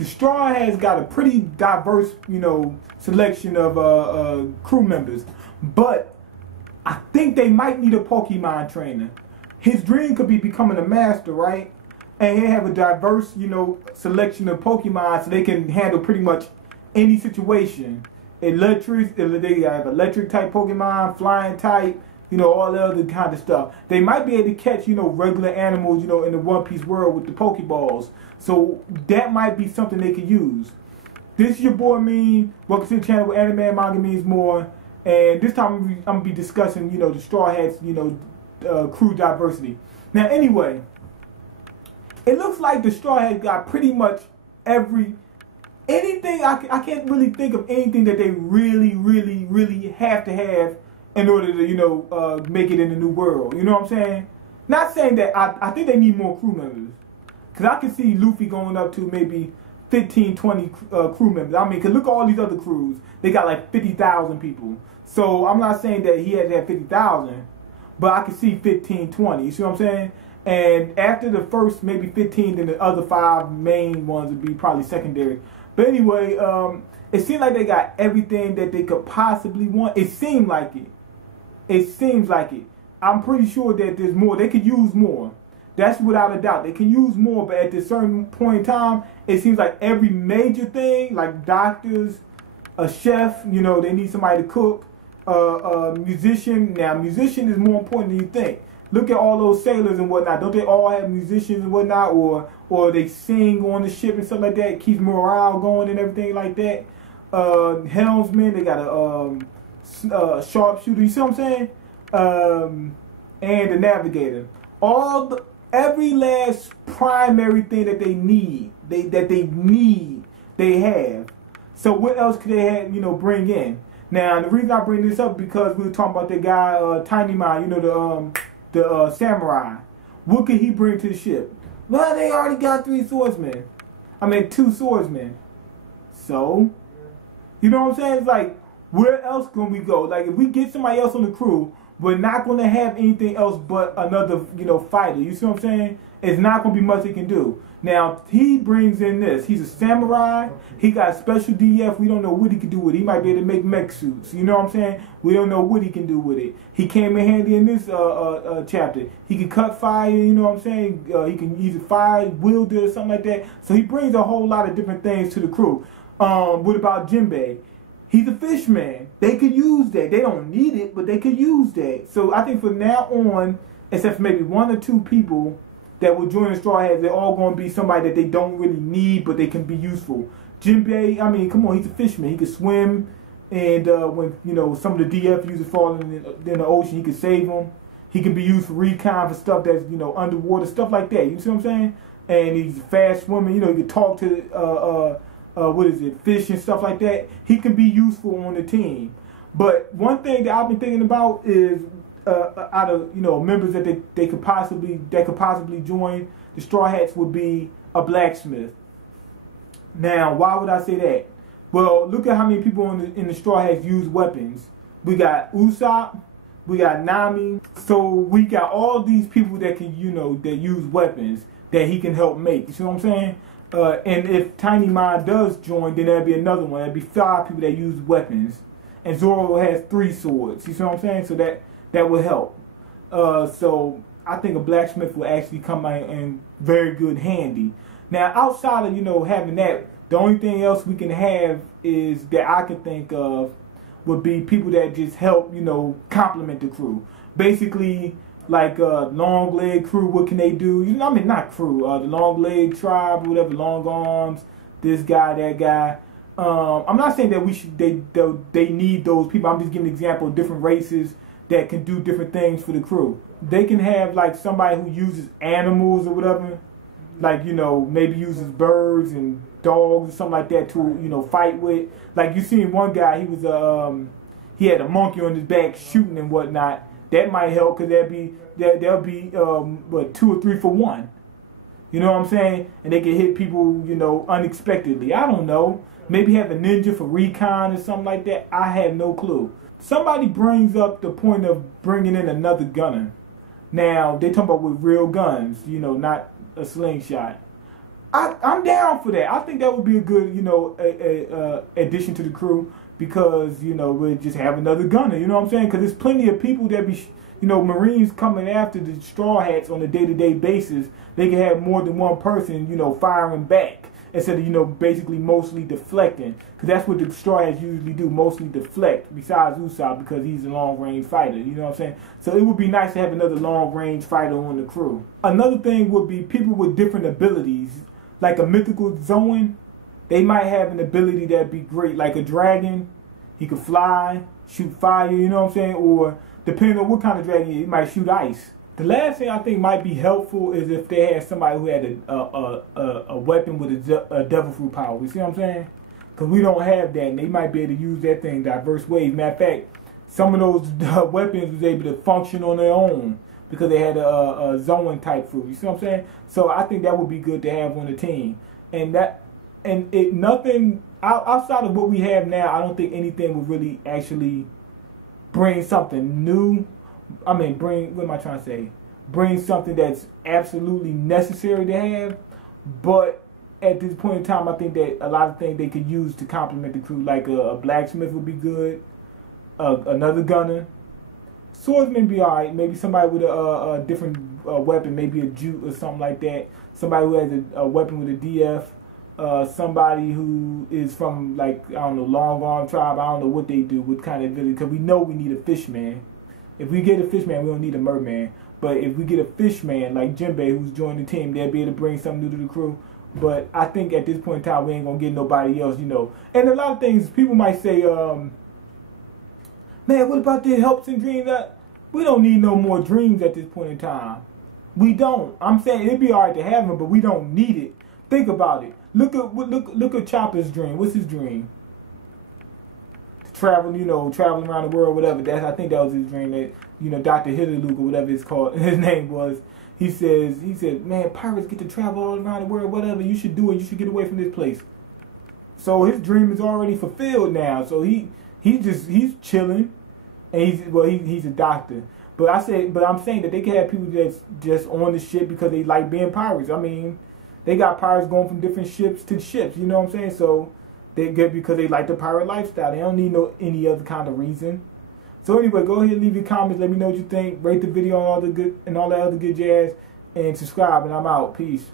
the Straw has got a pretty diverse, selection of crew members, but I think they might need a Pokemon trainer. His dream could be becoming a master, right? And he have a diverse, selection of Pokemon so they can handle pretty much any situation. They have electric type Pokemon, flying type, all the other kind of stuff. They might be able to catch, regular animals, in the One Piece world with the Pokeballs. So that might be something they could use. This is your boy Mean. Welcome to the channel where anime and manga means more. And this time I'm gonna be discussing, the Straw Hats, crew diversity. Now, anyway, it looks like the Straw Hats got pretty much anything. I can't really think of anything that they really have to have in order to, make it in the new world. You know what I'm saying? Not saying that I think they need more crew members. Because I can see Luffy going up to maybe 15, 20 crew members. I mean, because look at all these other crews. They got like 50,000 people. So I'm not saying that he had to have 50,000, but I can see 15, 20. You see what I'm saying? And after the first maybe 15, then the other 5 main ones would be probably secondary. But anyway, it seemed like they got everything that they could possibly want. It seemed like it. It seems like it. I'm pretty sure that there's more. They could use more. That's without a doubt. They can use more, but at this certain point in time, it seems like every major thing, like doctors, a chef, they need somebody to cook, a musician. Now, musician is more important than you think. Look at all those sailors and whatnot. Don't they all have musicians and whatnot, or they sing on the ship and stuff like that? It keeps morale going and everything like that. Helmsman, they got a sharpshooter. You see what I'm saying? And the navigator. Every last primary thing that they need, they have. So what else could they have, bring in? Now, the reason I bring this up because we were talking about that guy, MangaMiyn, the samurai. What could he bring to the ship? Well, they already got 2 swordsmen. So, you know what I'm saying? It's like, where else can we go? Like, if we get somebody else on the crew, we're not going to have anything else but another, fighter. You see what I'm saying? It's not going to be much he can do. Now, he brings in this. He's a samurai. He got special DF. We don't know what he can do with it. He might be able to make mech suits. You know what I'm saying? We don't know what he can do with it. He came in handy in this chapter. He can cut fire. You know what I'm saying? He can use a fire wielder or something like that. So he brings a whole lot of different things to the crew. What about Jinbei? He's a fishman. They could use that. They don't need it, but they could use that. So I think from now on, except for maybe 1 or 2 people that will join the Straw Hats, they're all going to be somebody that they don't really need, but they can be useful. Jinbei, I mean, come on, he's a fishman. He can swim, and when some of the DF users fall in the ocean, he can save them. He can be used for recon for stuff that's underwater, stuff like that. You see what I'm saying? And he's a fast swimmer. He can talk to fish and stuff like that. He can be useful on the team. But one thing that I've been thinking about is out of members that they could possibly join the Straw Hats would be a blacksmith. Now, why would I say that? Well, look at how many people in the Straw Hats use weapons. We got Usopp, we got Nami. So we got all these people that can that use weapons that he can help make. You see what I'm saying? And if Tiny Mind does join, then there'll be another one. There'll be 5 people that use weapons. And Zoro has 3 swords. You see what I'm saying? So that will help. So I think a blacksmith will actually come in very good handy. Now, outside of, having that, the only thing else we can have is that I can think of would be people that just help, complement the crew. Basically, like long leg crew, what can they do? I mean, not crew, the long leg tribe, whatever, long arms, this guy, that guy. I'm not saying that they need those people. I'm just giving an example of different races that can do different things for the crew. They can have like somebody who uses animals or whatever, like maybe uses birds and dogs or something like that to fight with. Like you seen one guy, he had a monkey on his back shooting and whatnot. That might help because there'll be 2 or 3 for 1. You know what I'm saying? And they can hit people, unexpectedly. I don't know. Maybe have a ninja for recon or something like that. I have no clue. Somebody brings up the point of bringing in another gunner. Now, they talking about with real guns, not a slingshot. I'm down for that. I think that would be a good, you know, addition to the crew because, you know, we'll just have another gunner. You know what I'm saying? Because there's plenty of people that be, you know, Marines coming after the Straw Hats on a day-to-day basis. They can have more than one person, you know, firing back instead of, you know, basically mostly deflecting. Because that's what the Straw Hats usually do, mostly deflect, besides Usopp because he's a long-range fighter. You know what I'm saying? So it would be nice to have another long-range fighter on the crew. Another thing would be people with different abilities. Like a mythical Zoan, they might have an ability that'd be great. Like a dragon, he could fly, shoot fire, you know what I'm saying? Or depending on what kind of dragon he might shoot ice. The last thing I think might be helpful is if they had somebody who had a weapon with a devil fruit power. You see what I'm saying? Because we don't have that, and they might be able to use that thing diverse ways. Matter of fact, some of those weapons was able to function on their own because they had a Zoan type fruit. You see what I'm saying? So I think that would be good to have on the team. And nothing outside of what we have now, I don't think anything would really actually bring something new. I mean, what am I trying to say? Bring something that's absolutely necessary to have. But at this point in time, I think that a lot of things they could use to complement the crew, like a blacksmith would be good, another gunner. Swordsman be alright. Maybe somebody with a different weapon, maybe a jute or something like that. Somebody who has a weapon with a DF. Somebody who is from, like, I don't know, long arm tribe. I don't know what they do, what kind of ability. Because we know we need a fishman. If we get a fishman, we don't need a merman. But if we get a fishman like Jinbei who's joined the team, they'll be able to bring something new to the crew. But I think at this point in time, we ain't going to get nobody else, you know. And a lot of things, people might say, man, what about the helps and dreams? We don't need no more dreams at this point in time. We don't. I'm saying it'd be alright to have them, but we don't need it. Think about it. Look at Chopper's dream. What's his dream? To travel, you know, traveling around the world, whatever. I think that was his dream. That, you know, Dr. Hitlerluke or whatever it's called, his name was. He said, man, pirates get to travel all around the world, whatever. You should do it. You should get away from this place. So his dream is already fulfilled now. So he's chilling. And he's a doctor. But I'm saying that they can have people that's just on the ship because they like being pirates. I mean, they got pirates going from different ships to ships, you know what I'm saying? So they get because they like the pirate lifestyle. They don't need any other kind of reason. So anyway, go ahead and leave your comments, let me know what you think, rate the video and all that other good jazz, and subscribe, and I'm out. Peace.